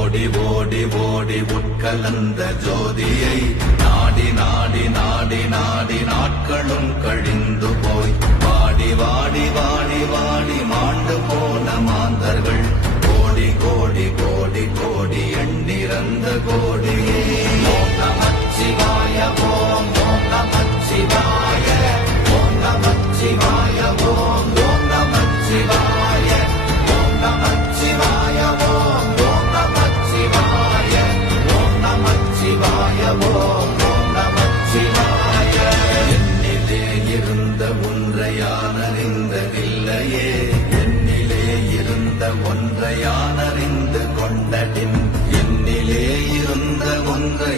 ஓடி ஓடி ஓடி உட்கலந்த ஜோதியை நாடி நாடி நாடி நாடி நாட்களும் கழிந்து போய் வாடி வாடி வாடி வாடி மாண்டு போன மாந்தர்கள் கோடி கோடி கோடி கோடி எண்ணிறந்த கோடியே. ஓம் நமச்சிவாய ஓம் ஓம் நமச்சிவாய ஓம் நமச்சிவாய ஓம் ஓம் நமச்சிவாய ஓம் நமச்சிவாய ஓம் ஓம் நமச்சிவாய ஓம் நமச்சிவாய ஓம் ஓம் நமச்சிவாய. என்னிலே இருந்த ஒன்றை யான் அறிந்ததில்லையே, என்னிலே இருந்த ஒன்றை யான் அறிந்து கொண்டடின், என்னிலே இருந்த ஒன்றை